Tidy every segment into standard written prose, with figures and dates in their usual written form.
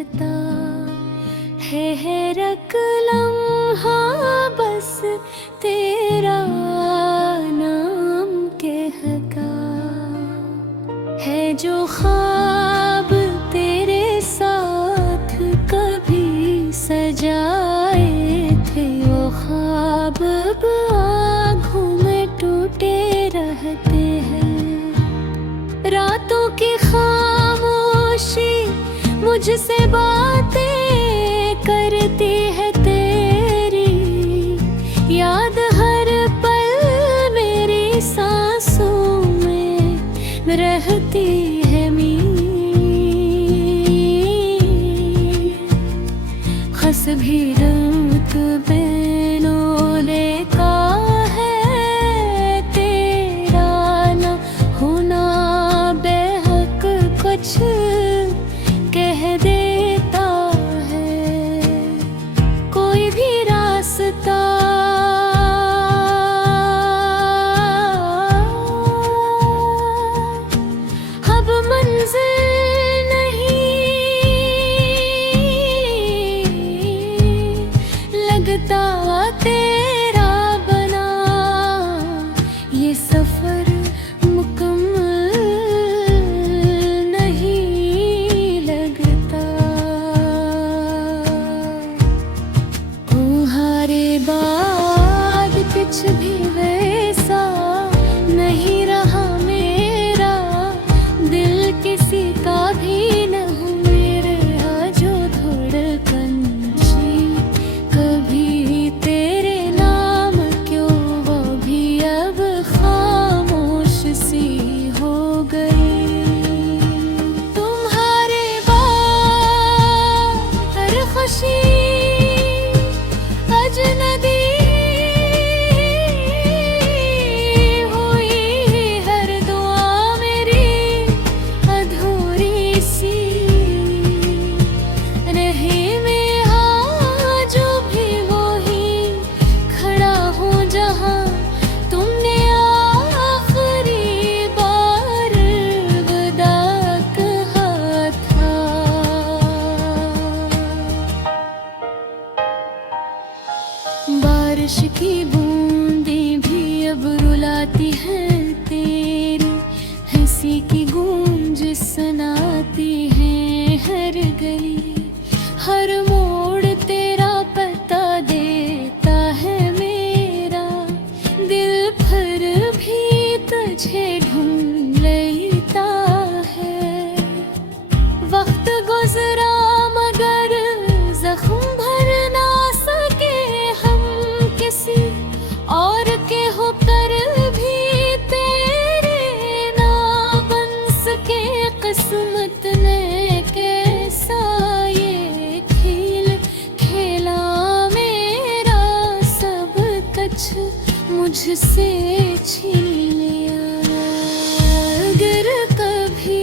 लगता है रख लम्हा बस तेरा नाम कहका है जो ख्वाब तेरे साथ कभी सजाए थे वो ख्वाब अब आँखों में टूटे रहते हैं। रातों की खामोशी मुझसे बातें करती है तेरी याद हर पल मेरी सांसों में रहती है खस भी रंग बैनों लेता है तेरा न होना बेहक कुछ कह देता है कोई भी रास्ता अब मंजिल नहीं लगता तेरा बना ये सफर मुकम्मल नहीं लगता तुम्हारे बाद कुछ भी वैसा नहीं रहा मेरा दिल किसी का भी न हूँ मेरे जो धड़कन सी कभी तेरे नाम क्यों वो भी अब खामोश सी हो गई तुम्हारे बाद हर खुशी अजनबी हुई हर दुआ मेरी अधूरी सी रहे में हाँ जो भी वो ही खड़ा हूँ जहाँ तुमने आखिरी बार विदा कहा था बारिश की बूंदें भी अब रुलाती हैं तेरी हंसी की गूंज सुनाती हैं हर गली हर मोड़ तेरा पता देता है मेरा दिल फिर भी तुझे ढूंढ लेता है वक्त गुजरा मगर जख्म भर ना सके हम किसी और के होकर भी तेरे ना बन सके किस्मत ने कैसा ये खेल खेला मेरा सब कुछ मुझसे छीन लिया अगर कभी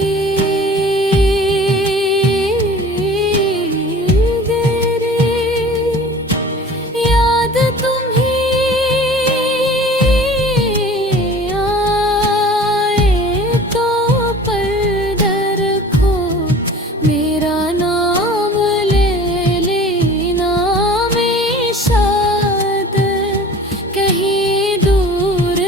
याद तुम्हें आए तो पर्दा रखो मेरा नाम ले लेना में शायद कहीं दूर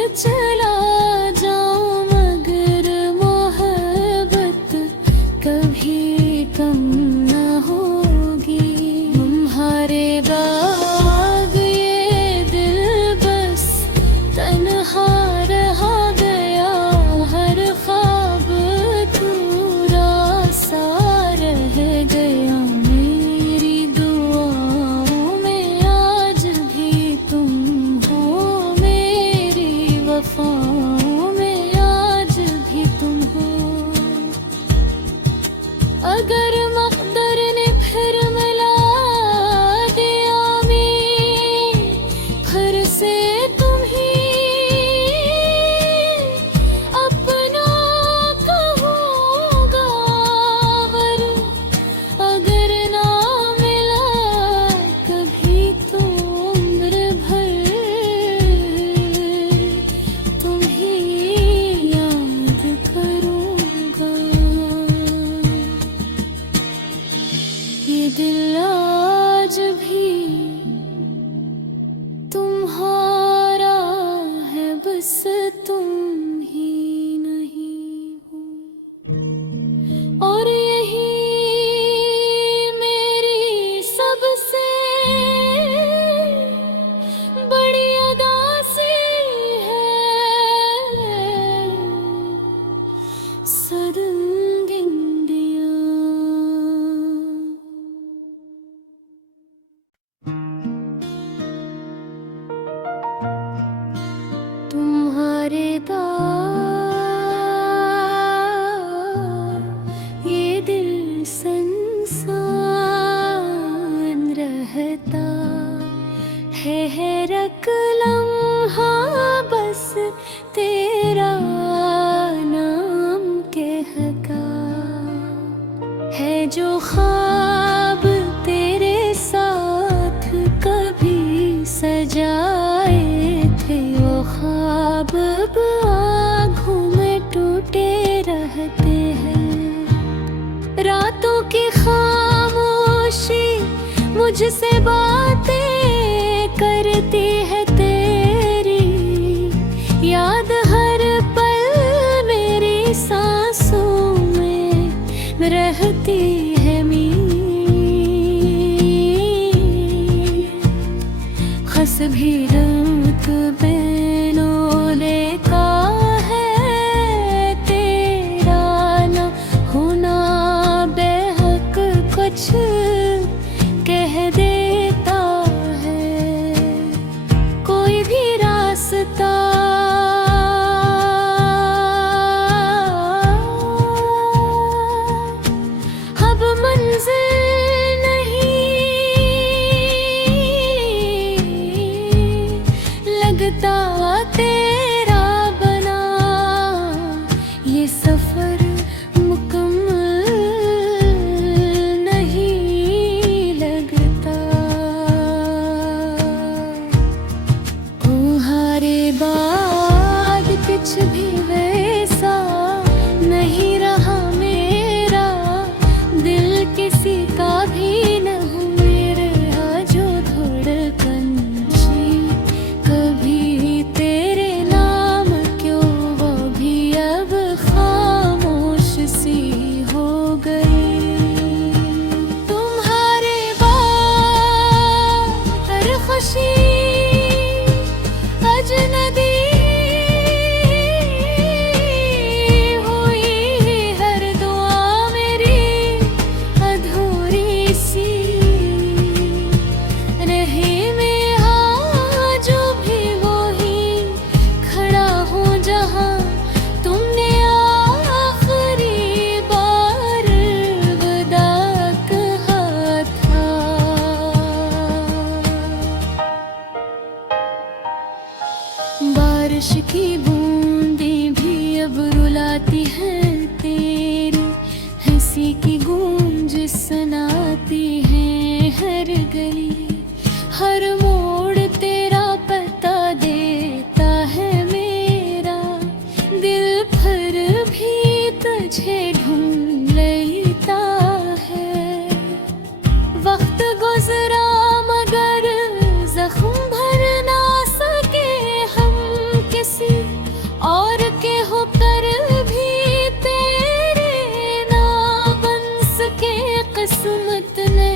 ये दिल आज भी तुम्हारा है, बस तुम ही नहीं हो। और यही मेरी सबसे बड़ी अदासी है, सदंगिन दिया। तुम्हारे दार ये दिल संसान रहता है रक लम्हा, बस तेरा नाम कहता है। जो ख्वाब तेरे साथ कभी सजाए थे, वो ख्वाब अब आँखों में टूटे रहते हैं। रातों की खामोशी मुझसे बातें करती है तेरी, याद हर पल मेरी सांसों में रहती है मीर। खस भी रंग बैनों लेता है तेरा ना होना, बेहक कुछ कह देता है। कोई भी रास्ता अब मंजिल नहीं लगता तेरा बना, ये सफर मुकम्मल नहीं लगता। तुम्हारे बाद कुछ भी वैसा नहीं रहा मेरा, दिल किसी का भी न हूँ मेरा। जो धड़कन थी कभी तेरे नाम क्यों, वो भी अब खामोश सी हो गई। तुम्हारे बाद हर खुशी अजनबी हुई, हर दुआ मेरी अधूरी सी रही। मैं हाँ जो भी वही खड़ा हूँ जहाँ तुमने आखिरी बार विदा कहा था। बारिश की बूंदें भी अब रुलाती हैं तेरी हंसी की गूंज सुनाती हैं। हर गली हर मोड़ तेरा पता देता है मेरा दिल, फिर भी तुझे ढूंढ लेता है। वक्त गुजरा मगर जख्म भर ना सके हम किसी और के होकर भी तेरे ना बन सके। किस्मत ने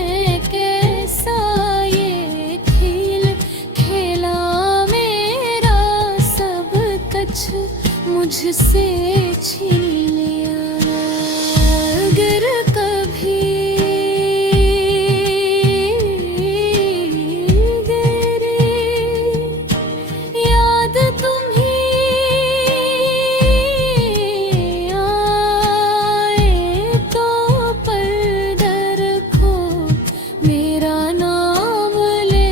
कैसा ये खेल खेला मेरा, सब कुछ मुझसे छीन लिया। अगर कभी याद तुम्हें आए तो पर्दा रखो, मेरा नाम ले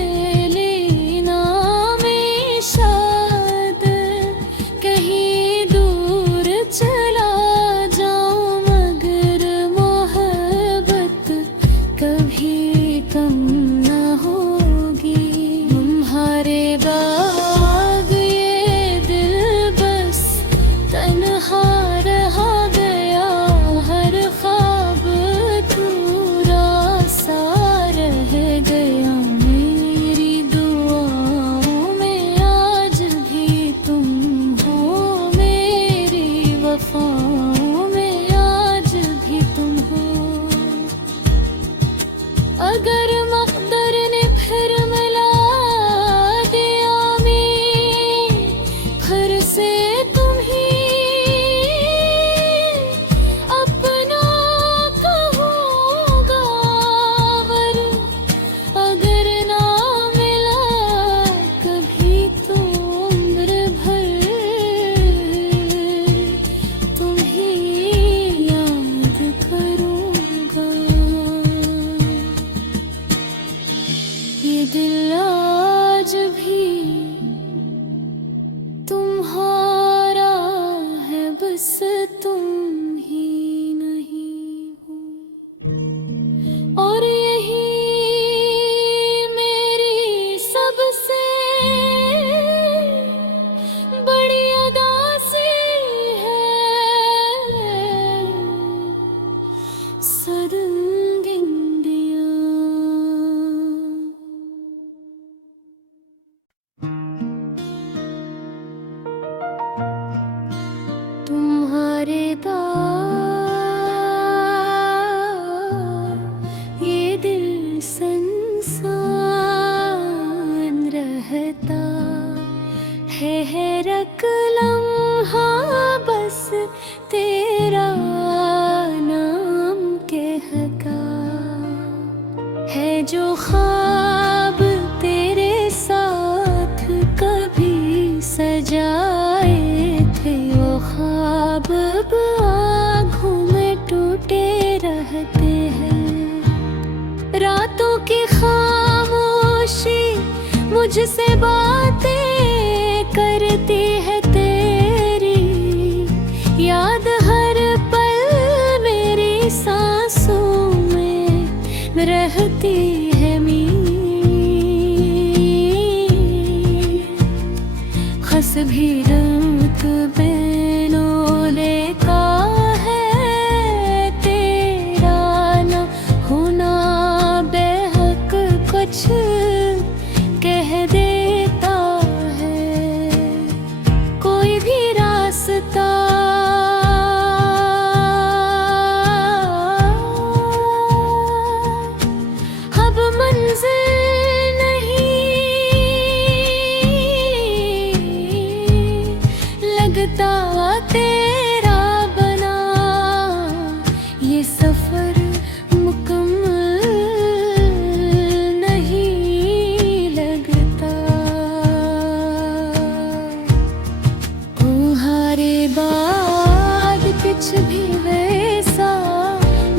लेना। मैं शायद कहीं दूर अगर मकदर ने फिर मिला दिया मैं फिर से तुम्ही अपना कहूँगा, वर अगर ना मिला कभी तो उम्र भर तुम्ही याद करूँगा। ये दिल आज भी तुम्हारा है, बस तुम ही नहीं हो। और यही मेरी सबसे बड़ी अदा सी है, सरंगिन दिया। तुम्हारे ये दिल संसान रहता है रक लम्हा बस तेरा नाम कहका है, जो ख्वाब तेरे साथ कभी सजाए थे वो ख्वाब अब आँखों में टूटे रहते हैं। रातों की खामोशी मुझसे बातें करती है तेरी, याद हर पल मेरी सांसों में रहती है खस भी रंग बेलो लेता है तेरा न होना बेहक कुछ कह देता है। कोई भी रास्ता अब मंजिल लगता तेरा बना, ये सफर मुकम्मल नहीं लगता। तुम्हारे बाद कुछ भी वैसा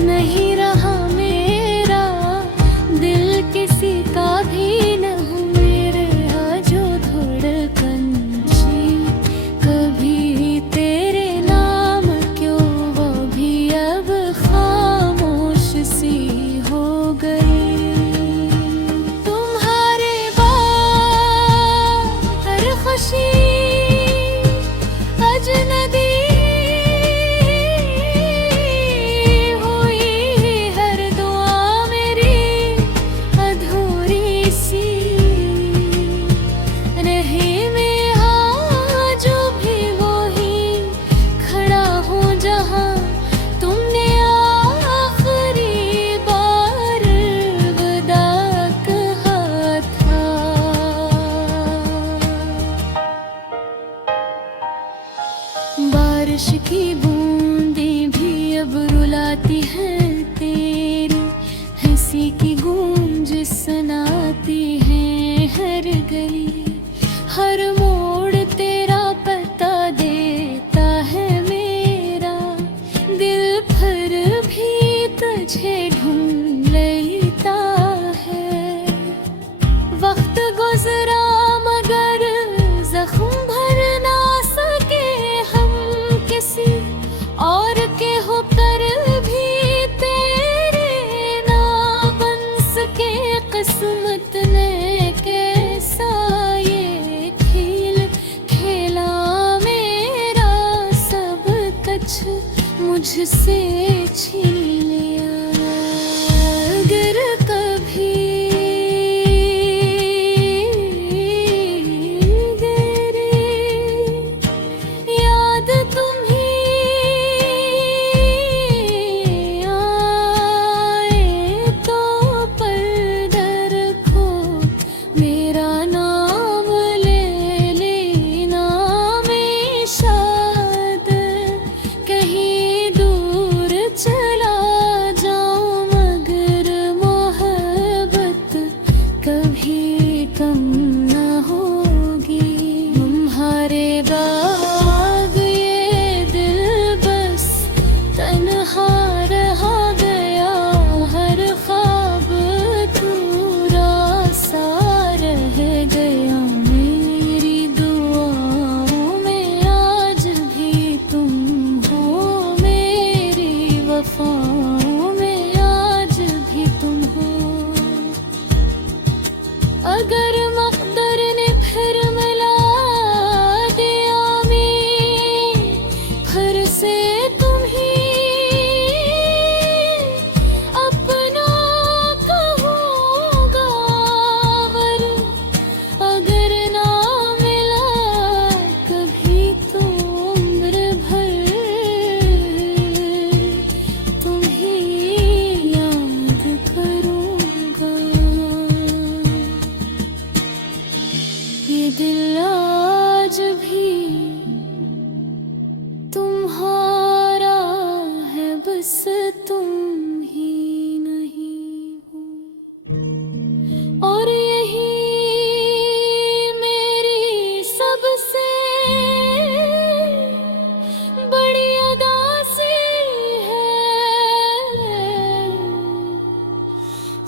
नहीं रहा मेरा, दिल किसी का भी न हूँ मेरे जो धड़कन कभी तेरे नाम क्यों वो भी अब खामोश सी हो गई। तुम्हारे बाद हर खुशी अजनबी हुई, हर दुआ मेरी अधूरी सी रही। बारिश की बूंदें भी अब रुलाती हैं तेरी हंसी की गूंज सुनाती हैं हर गली, हर मोड़ तेरा पता देता है मेरा दिल, फिर भी तुझे ढूंढ लेता है। वक्त गुजरा मगर जख्म भर ना सके हम किसी और के होकर भी तेरे ना बन सके, किस्मत ने कैसा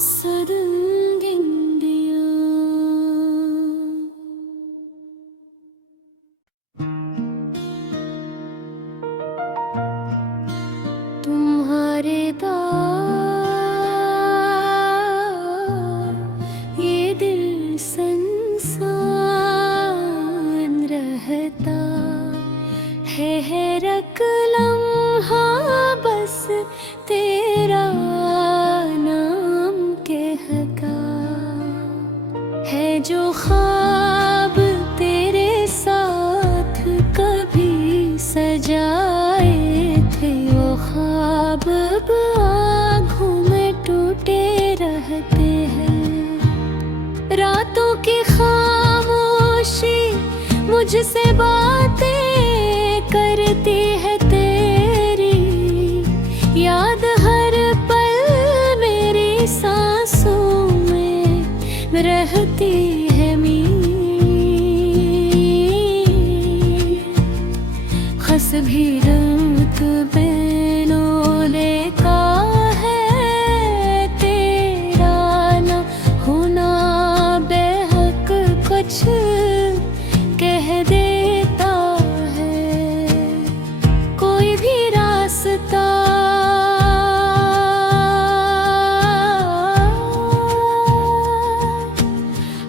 सरंगिंदिया। तुम्हारे दार ये दिल संसान रहता है रक लम्हा बस तेरा नाम कहता है। जो ख्वाब तेरे साथ कभी सजाए थे वो ख्वाब अब आँखों में टूटे रहते हैं। रातों की खामोशी मुझसे बातें करती है तेरी, याद हर पल मेरी सांसों में रहती है खस भी रंग बैनों लेता है तेरा न होना बेहक कुछ कह देता है। कोई भी रास्ता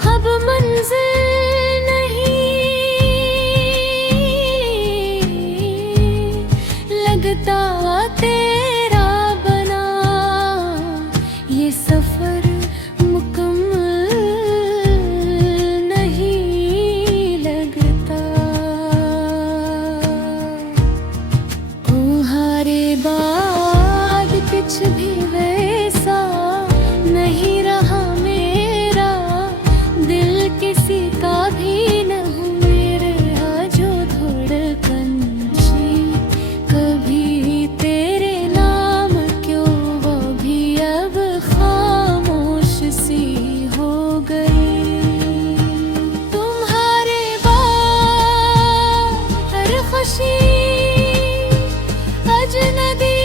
अब मंजिल लगता तेरा बना, ये सफर मुकम्मल नहीं लगता। तुम्हारे बाद कुछ भी वैसा नहीं रहा मेरा, दिल किसी का भी न हूँ मेरे जो धड़कन कभी तेरे नाम क्यों वो भी अब खामोश सी हो गई। तुम्हारे बाद हर खुशी अजनबी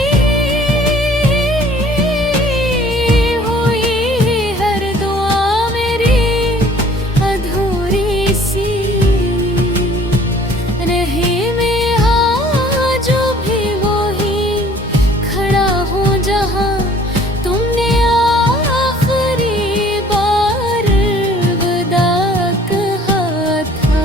हुई, हर दुआ मेरी अधूरी सी रही। में जो भी वही खड़ा हूँ जहाँ तुमने आखिरी बार विदा कहा था।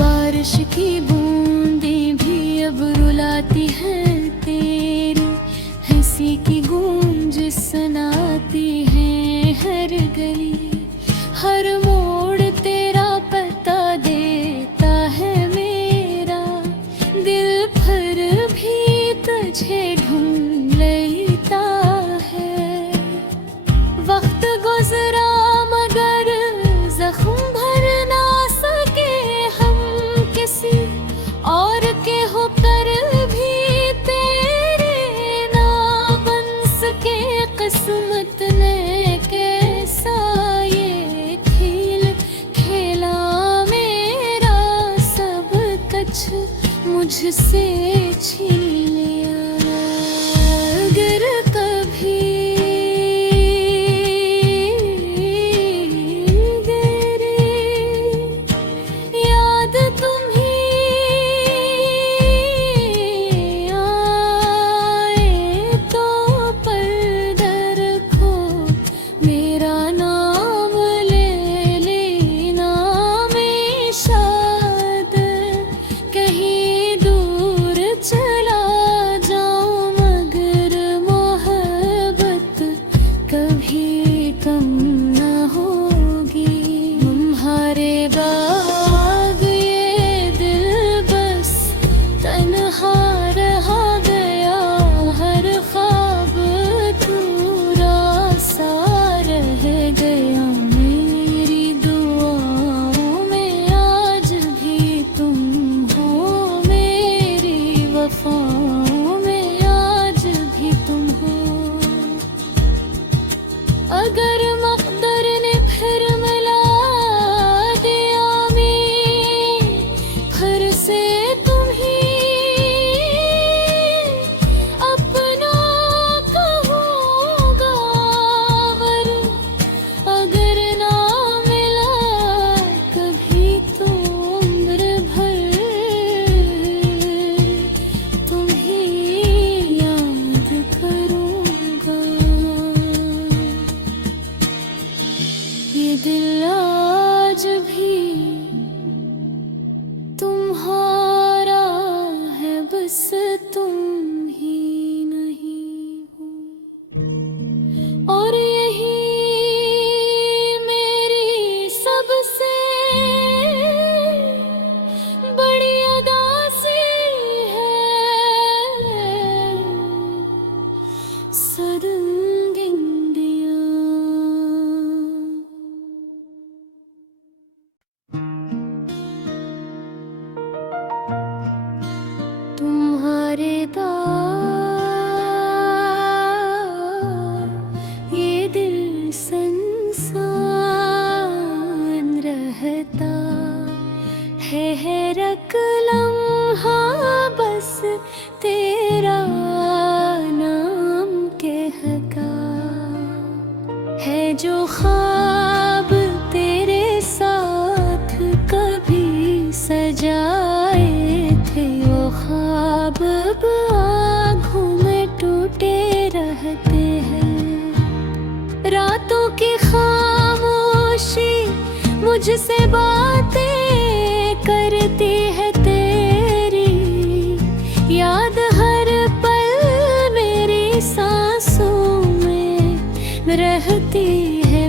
बारिश की बूंदें भी अब रुलाती हैं तेरी हंसी की गूंज सुनाती हैं हर गली, हर मोड़ तेरा पता देता है मेरा दिल, फिर भी तुझे ढूंढ लेता है। वक्त गुजरा मगर जख्म भर ना सके हम किसी और के होकर भी तेरे ना बन सके। किस्मत ने कैसा ये खेल खेला मेरा, सब कुछ मुझसे छीन लिया। Sudden India. तुम्हारे दाग ये दिल संसान रहता है रक लम्हा बस तेरा नाम कहका है जो ख्वाब तेरे साथ कभी सजाए थे वो ख्वाब अब आँखों में टूटे रहते हैं। रातों की खामोशी मुझसे बातें करती है तेरी याद हर पल मेरी सांसों में रहती है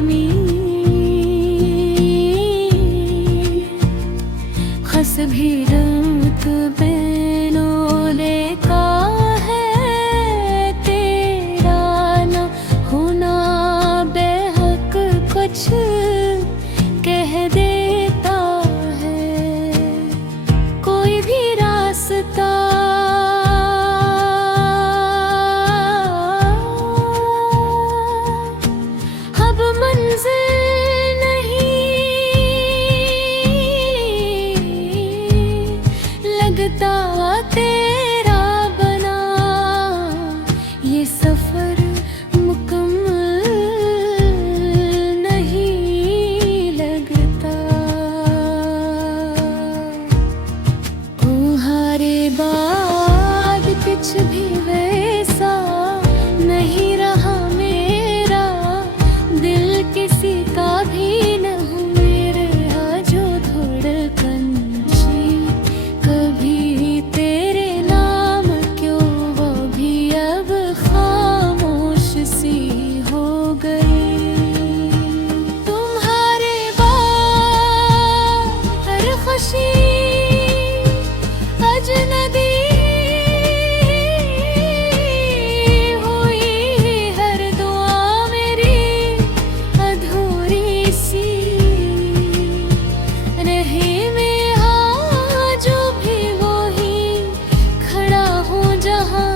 खस भी रंग बेनोले का है तेरा न होना बेहक कुछ कह देता है कोई भी रास्ता अब मंजिल लगता तेरा बना ये सफर मुकम्मल नहीं लगता तुम्हारे बाद कुछ भी वैसा नहीं रहा मेरा दिल किसी का भी न हूँ मेरे जो धड़कन कभी तेरे नाम क्यों वो भी अब खामोश सी हो गई तुम्हारे बाद हर खुशी अजनबी हुई हर दुआ मेरी अधूरी सी रही में जो भी वही खड़ा हूँ जहाँ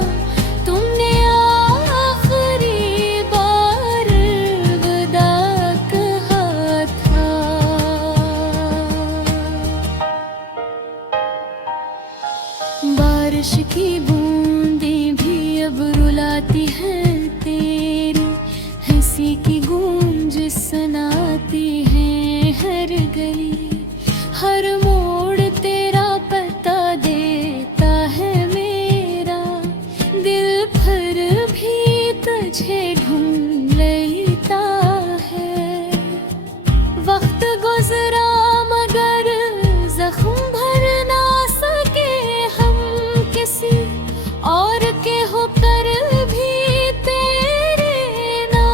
तुमने आखिरी बार विदा कहा था बारिश की बूंदें भी अब रुलाती हैं तेरी हंसी की गूंज सुनाती हैं हर गली हर मोड़ तेरा पता देता है मेरा दिल फिर भी तुझे ढूंढ लेता है वक्त गुजरा मगर जख्म भर ना सके हम किसी और के होकर भी तेरे ना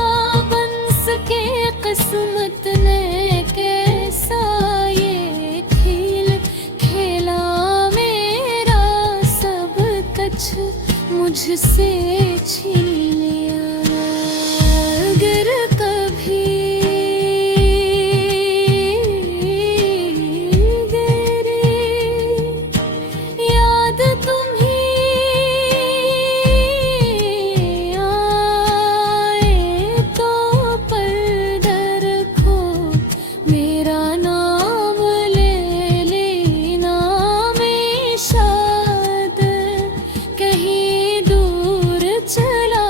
बन सके किस्मत ने कैसा ये खेल खेला मेरा सब कुछ मुझसे छीन लिया अगर कभी याद तुम्हें आए तो पर्दा रखो मेरा नाम ले लेना मैं शायद कहीं दूर चला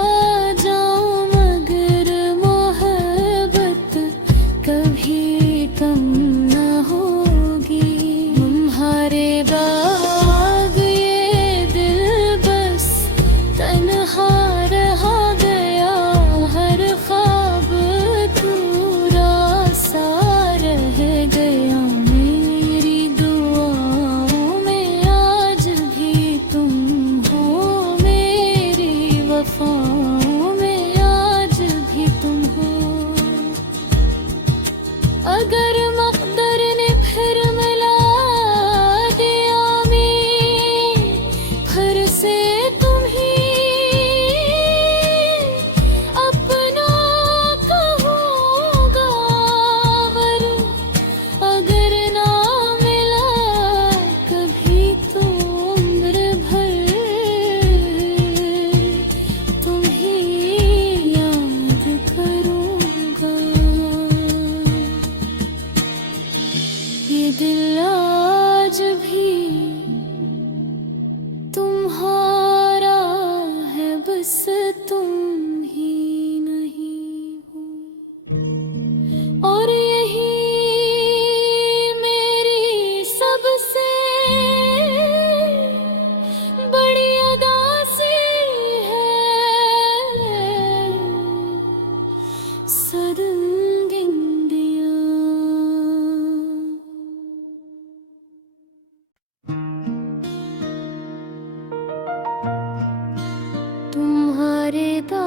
तुम्हारे दाग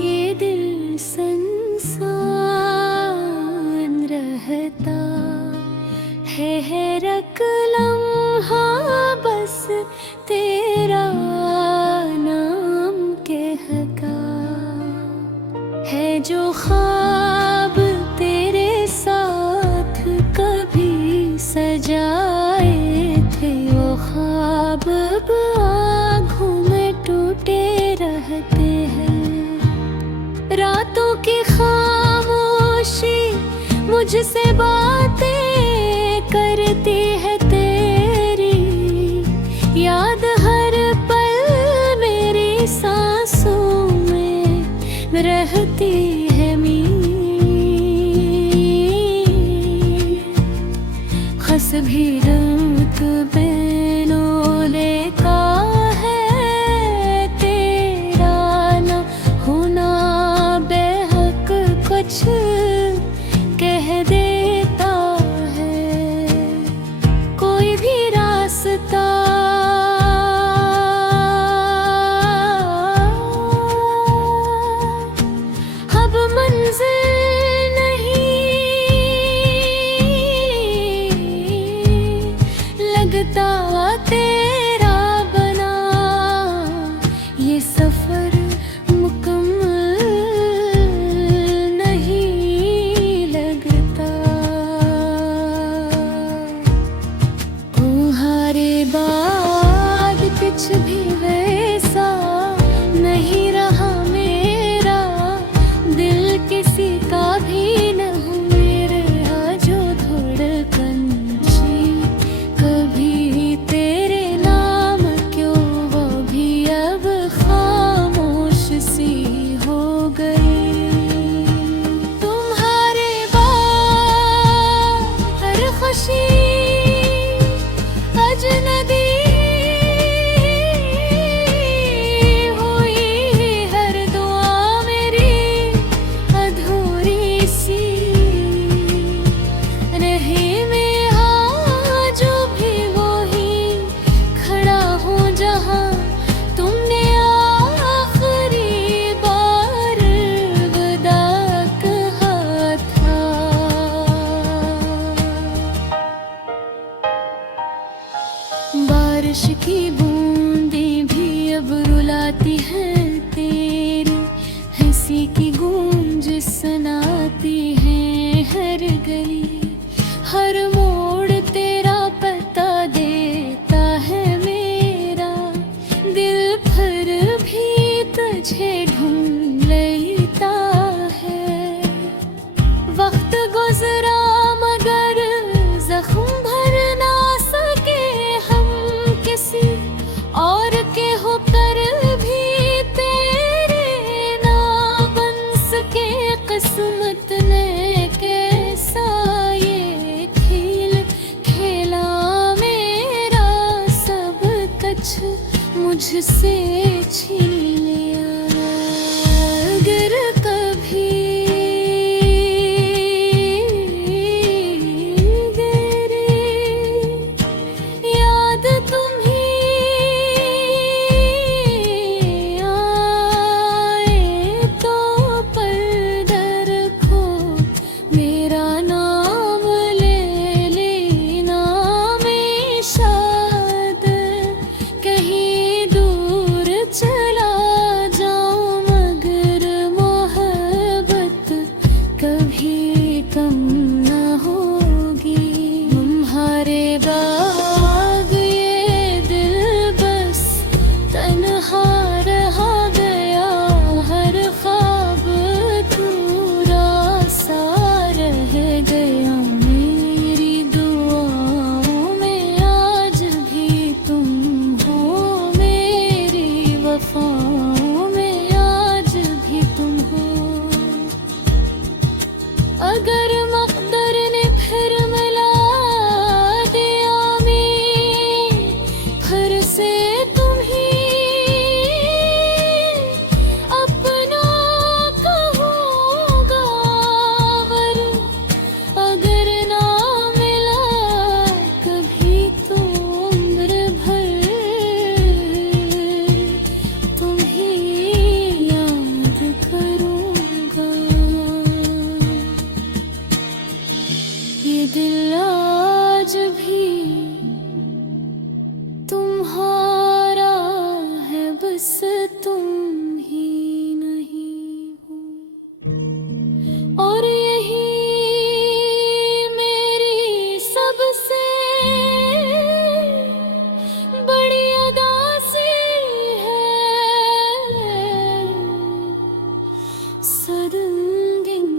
ये दिल संसान रहता है रख लम्हा बस तेरा नाम कहका है जो ख्वाब तेरे साथ कभी सजाए थे वो ख्वाब अब आँखों में टूटे रहते हैं। रातों की खामोशी मुझसे बातें करती है तेरी याद हर पल मेरी सांसों में रहती है खस भी रंग बैनों लेता है तेरा न होना बेहक कुछ कह देता है कोई भी रास्ता अब मंजिल नहीं लगता तेरा बना ये सफर मुकम्मल नहीं लगता तुम्हारे बाद कुछ भी वैसा नहीं रहा मेरा दिल किसी का भी न हूँ मेरे जो धड़कन सी कभी तेरे नाम क्यों वो भी अब खामोश सी हो गई तुम्हारे बाद हर खुशी अजनबी हुई हर दुआ मेरी अधूरी सी रहे में हाँ जो भी वो ही खड़ा हूँ जहाँ तुमने आखिरी बार विदा कहा था बारिश की बूंदें भी अब रुलाती हैं तेरी हंसी की गूंज सुनाती हैं हर गली हर मोड़ तेरा पता देता है मेरा दिल फिर भी तुझे ढूंढ लेता है वक्त गुजरा मगर जख्म भर ना सके हम किसी और के होकर भी तेरे ना बन सके किस्मत ने कैसा ये खेल खेला मेरा सब कुछ मुझसे छीन लिया अगर कभी गरे याद तुम्हें आए तो पर्दा रखो मेरा नाम ले लेना में शायद कहीं दूर चला जा बस तुम ही नहीं हो। और यही मेरी सबसे बड़ी अदासी है, सदंगिंदिया।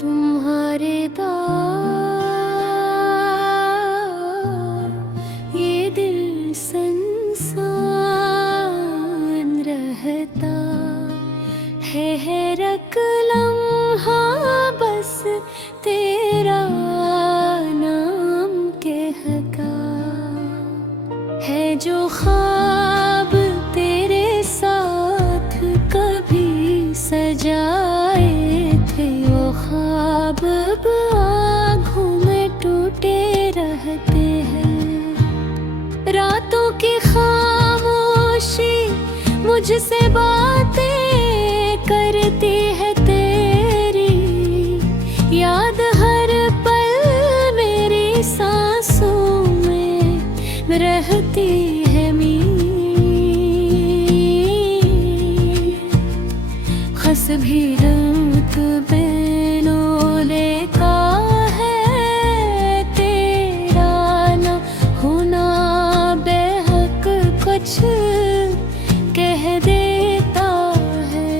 तुम्हारे दार ये दिल संसान रहता है रक लम्हा बस तेरा नाम कहता है। जो ख्वाब तेरे साथ कभी सजाए थे, वो ख्वाब अब आँखों में टूटे रहते हैं। रातों की खामोशी मुझसे बातें करती है तेरी, याद हर पल मेरी सांसों में रहती है खस भी रंग बैनों लेता है तेरा ना होना बेहक कुछ कह देता है।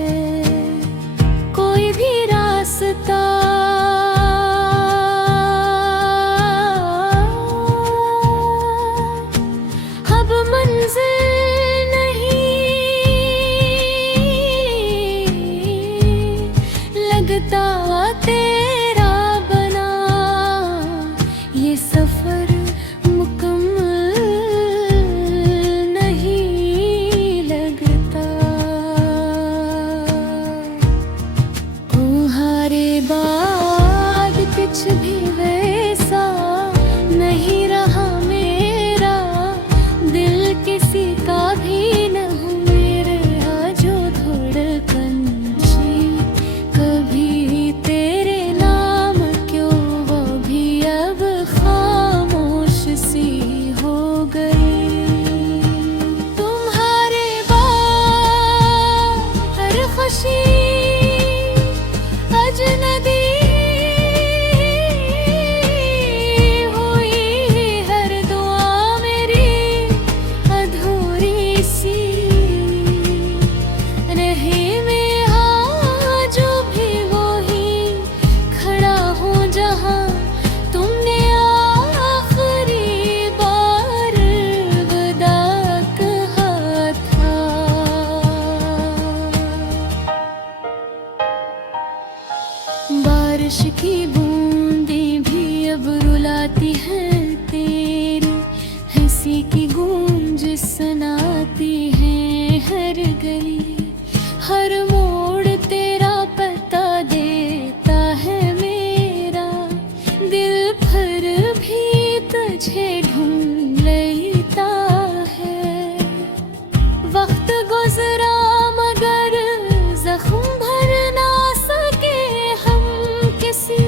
कोई भी रास्ता अब मंजिल लगता तेरा बना, ये सफर मुकम्मल नहीं लगता। तुम्हारे बाद कुछ भी वैसा नहीं रहा मेरा, दिल किसी का भी न हूँ मेरे जो धड़कन कभी तेरे नाम क्यों वो भी अब खामोश सी हो गई। तुम्हारे बाद हर खुशी अजनबी हुई, हर दुआ मेरी अधूरी सी रही। में जो भी वही खड़ा हो जहाँ तुमने आखिरी बार विदा कहा था। बारिश की बूंदें भी अब रुलाती हैं तेरी हंसी की गूंज सुनाती हैं। हर गली हर मोड़ तेरा पता देता है मेरा दिल, फिर भी तुझे ढूंढ लेता है। वक्त गुजरा मगर जख्म भर ना सके हम किसी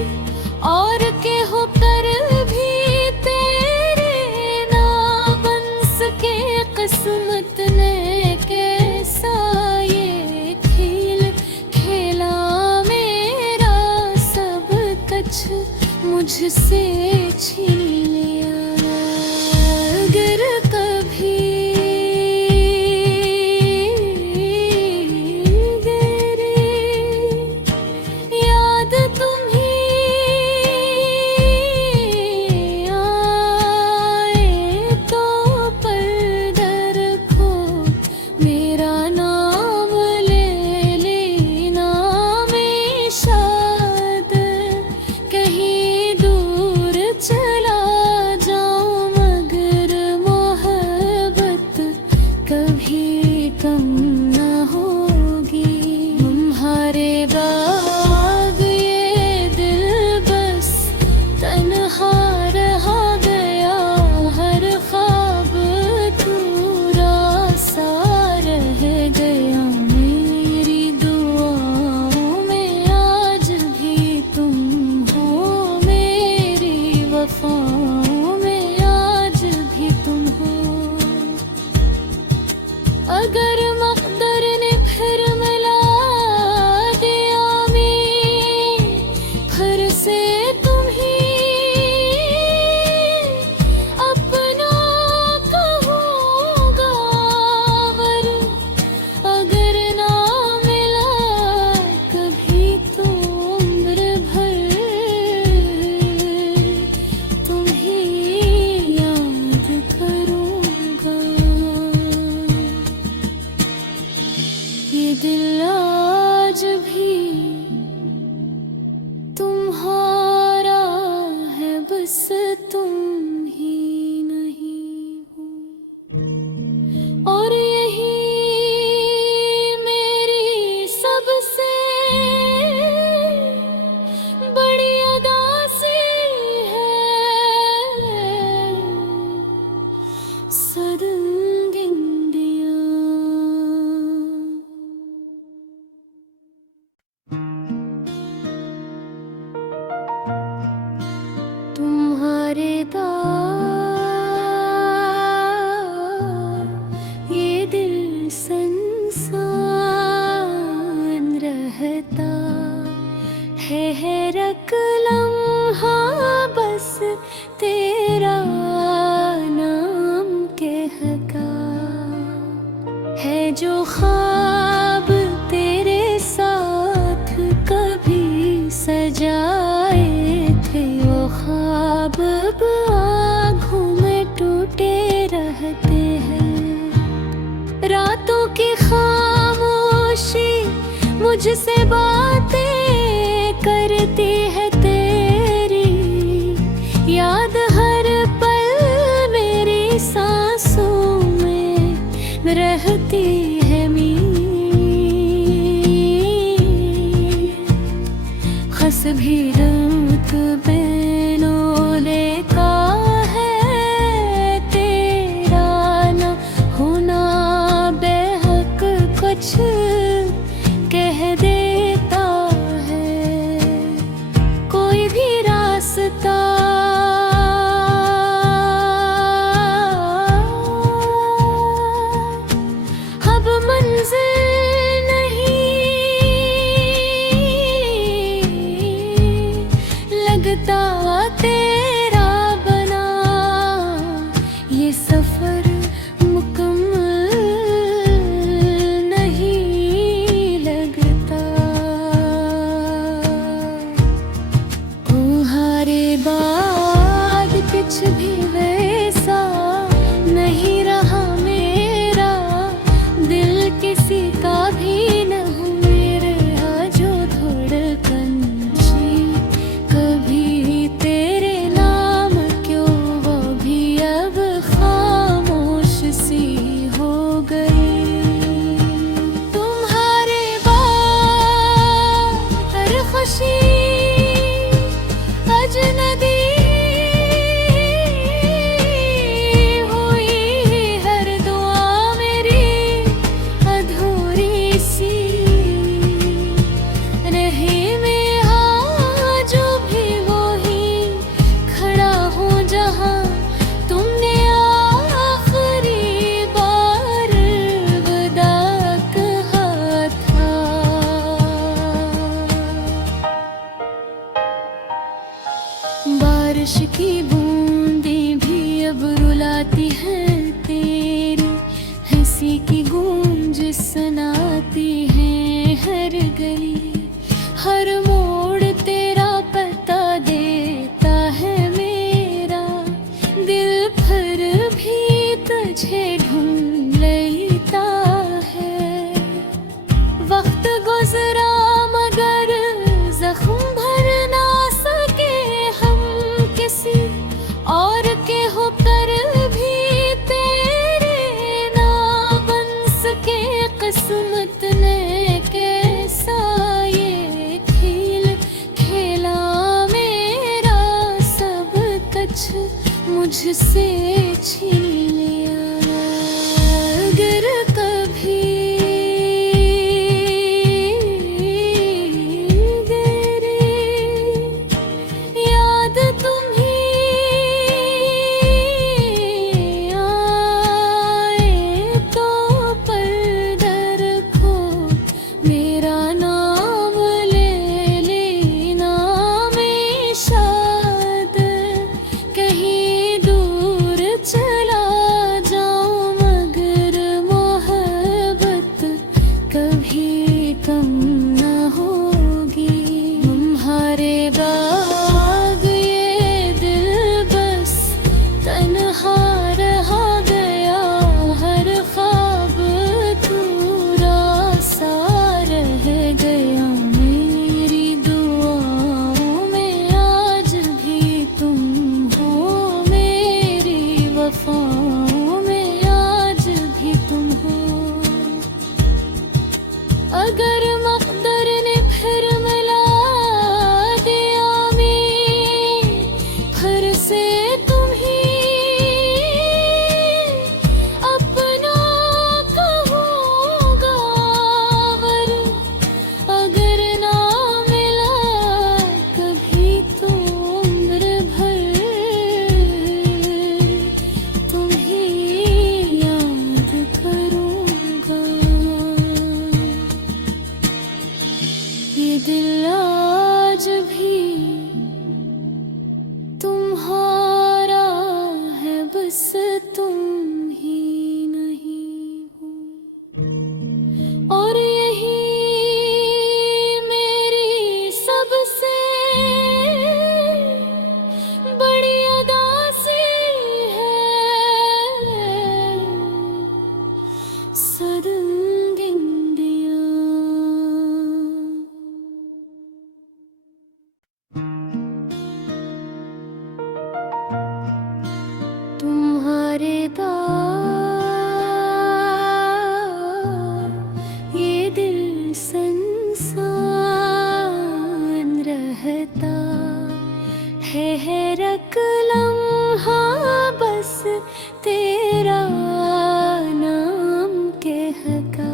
और के होकर भी तेरे ना बन सके। किस्मत ने कैसा ये खेल खेला मेरा, सब कुछ मुझसे छीन लिया। अगर कभी याद तुम्हें आए तो पर्दा रखो, मेरा नाम ले लेना में शायद कहीं दूर चला ठहरक लम्हा बस तेरा नाम कहका है जो ख्वाब तेरे साथ कभी सजाए थे, वो ख्वाब अब आँखों में टूटे रहते हैं। रातों की खामोशी मुझसे बातें करती है तेरी, याद हर पल मेरी सांसों में रहती है मीर। खस भी रंग बेलोले का है तेरा न होना, बेहक कुछ कह देता है कोई भी रास्ता। अब मंजिल नहीं लगता तेरा बना, ये सफर मुकम्मल नहीं लगता। तुम्हारे बाद कुछ भी वैसा नहीं रहा मेरा, दिल किसी का भी न हूँ मेरे जो धड़कन सी कभी तेरे नाम क्यों, वो भी अब खामोश सी हो गई। तुम्हारे बाद हर खुशी अजनबी हुई, हर दुआ मेरी अधूरी सी रही। मैं हाँ जो भी वो ही खड़ा हूँ जहाँ तुमने आखिरी बार विदा कहा था। बारिश की बूंदें भी अब रुलाती हैं तेरी हंसी की गूंज सुनाती हैं। हर गली हर मोड़ तेरा पता देता है मेरा दिल, फिर भी तुझे ढूंढ लेता है। वक्त गुजरा मगर जख्म भर ना सके हम किसी और के होकर भी तेरे ना बन सके। किस्मत ने कैसा ये खेल खेला मेरा, सब कुछ मुझसे छीन लिया। अगर कभी याद तुम्हें आए तो पर्दा रखो, मेरा नाम ले लेना। मैं शायद कहीं दूर चला जाऊं, मगर मोहब्बत कभी कम न होगी। तुम्हारे बाद ये दिल बस तन्हा रहा गया, हर ख्वाब अधूरा सा रह गया। मेरी दुआओं में आज भी तुम हो, मेरी वफाओं में आज भी तुम हो। अगर मक़दर ने फिर मिला दिया मैं फिर से तुम्हें अपना कहूँगा, वर अगर ना मिला कभी तो उम्र भर तुम्हें याद करूँगा। ये दिल आज आज भी तुम्हारा है, बस तुम ही नहीं हो। और यही मेरी सबसे बड़ी अदा सी है, सरंगिन दिया। तुम्हारे बाद ये दिल संसान रहता है रक लम्हा, बस तेरा नाम कहता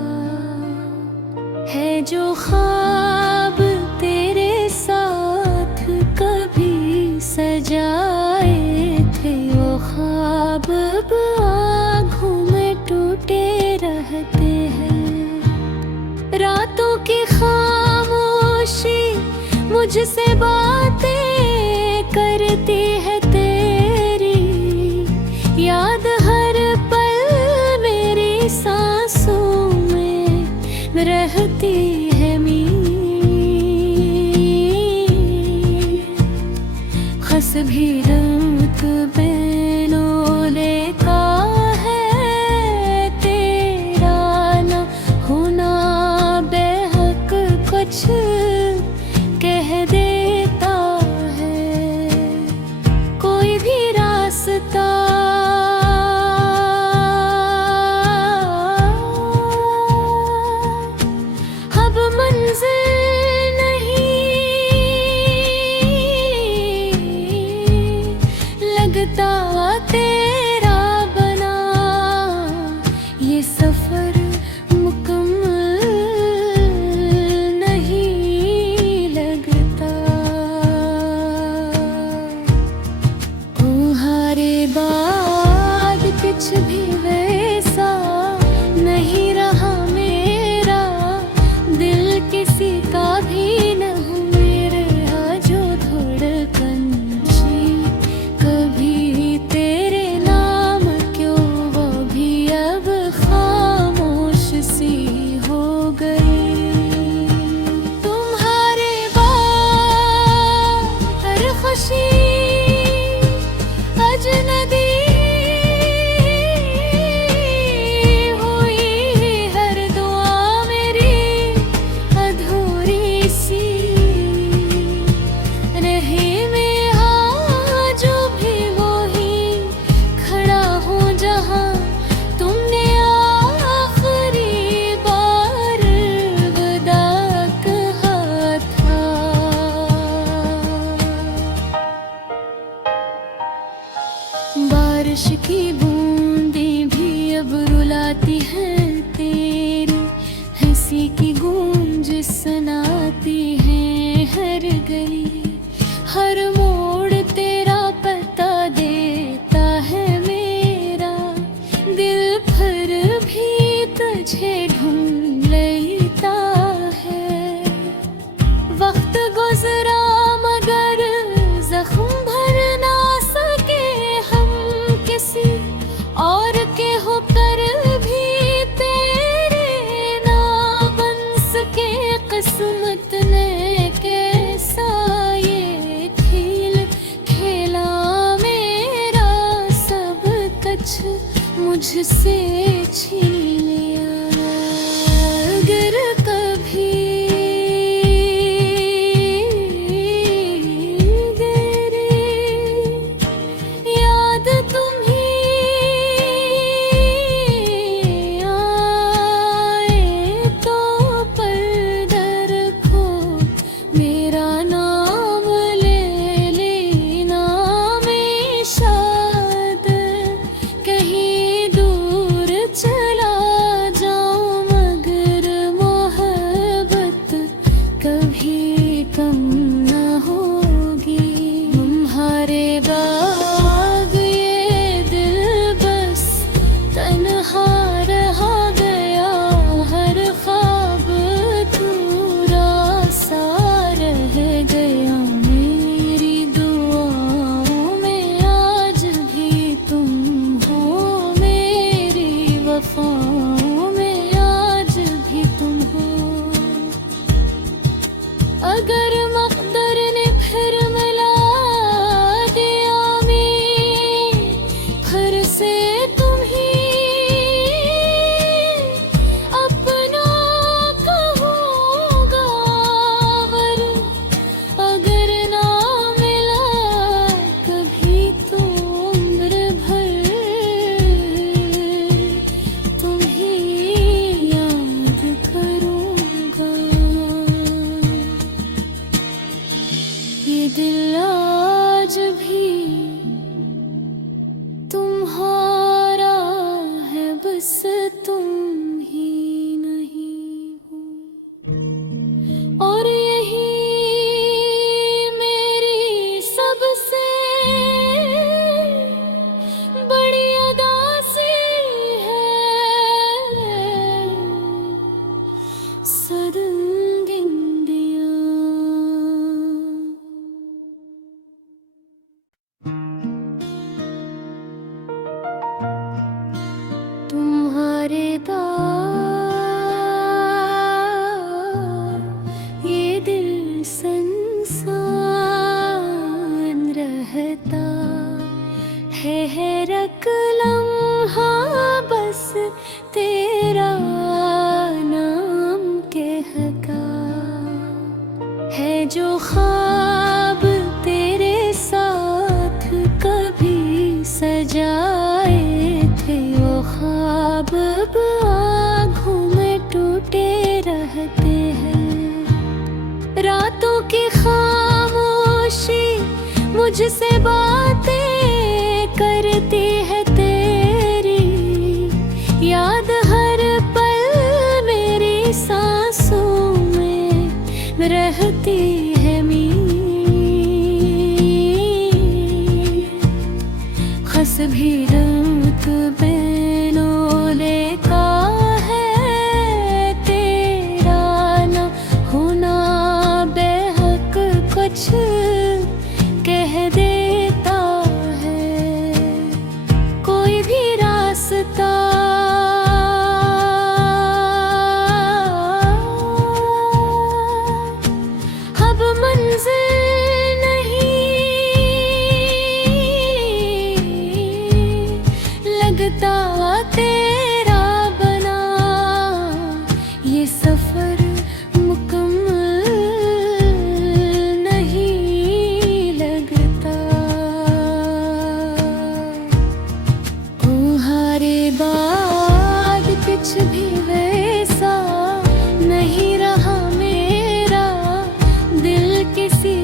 है। जो ख्वाब तेरे साथ कभी सजाए थे, वो ख्वाब अब आँखों में टूटे रहते हैं। रातों की खामोशी मुझसे बातें करती है तेरी, याद हर पल मेरी सांसों में रहती है खस भी रंग बैनों लेता है तेरा ना होना, बेहक कुछ कह देता है। कोई भी रास्ता अब मंजिल लगता तेरा बना, ये सफर मुकम्मल नहीं लगता। तुम्हारे बाद कुछ भी वैसा नहीं रहा मेरा, दिल किसी का भी न हूँ मेरे जो धड़कन कभी तेरे नाम क्यों, वो भी अब खामोश सी हो गई। तुम्हारे बाद हर खुशी अजनबी हुई, हर दुआ मेरी अधूरी सी रही। में जो भी वही खड़ा हूँ जहाँ तुमने आखिरी बार विदा कहा था। बारिश की बूंदें भी अब रुलाती हैं तेरी हंसी की गूंज सुनाती हैं। हर गली हर मोड़ तेरा पता देता है मेरा दिल, फिर भी तुझे ढूंढ लेता है। वक्त गुजरा मगर जख्म भर ना सके हम किसी और के होकर भी तेरे ना बन सके। किस्मत ने कैसा ये खेल खेला मेरा, सब कुछ मुझसे छीन लिया। अगर कभी तेरी याद तुम्हें आए तो पर्दा रखो, मेरा नाम ले लेना में शायद कहीं दूर ये दिल आज भी तुम्हारा है, बस तुम ही नहीं हो। और यही मेरी सबसे बड़ी अदासी है, सरंगिन दिया। तुम्हारे ये दिल संसान रहता है रक लम्हा, बस तेरा नाम कहता है। जो ख्वाब तेरे साथ कभी सजाए थे, वो ख्वाब अब आँखों में टूटे रहते हैं। रातों की खामोशी मुझसे बातें करती है तेरी, याद हर पल मेरी सांसों में रहती है मीर। खस भी रंग बैनों लेता है, तेरा न होना बेहक कुछ कह देता है। कोई भी रास्ता अब मंजिल नहीं लगता, तेरा बना ये सफर मुकम्मल नहीं लगता। तुम्हारे बाद कुछ भी वैसा नहीं रहा मेरा, दिल किसी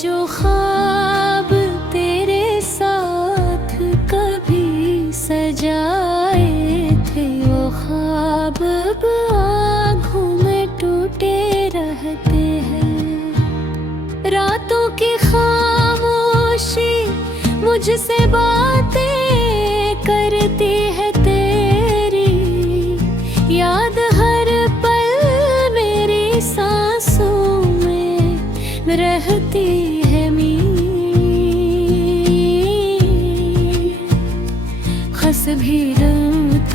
जो ख्वाब तेरे साथ कभी सजाए थे, वो ख्वाब अब आँखों में टूटे रहते हैं। रातों की खामोशी मुझसे बातें करती है तेरी, याद हर पल मेरी सांसों में रहती है मीर। खस भी रंग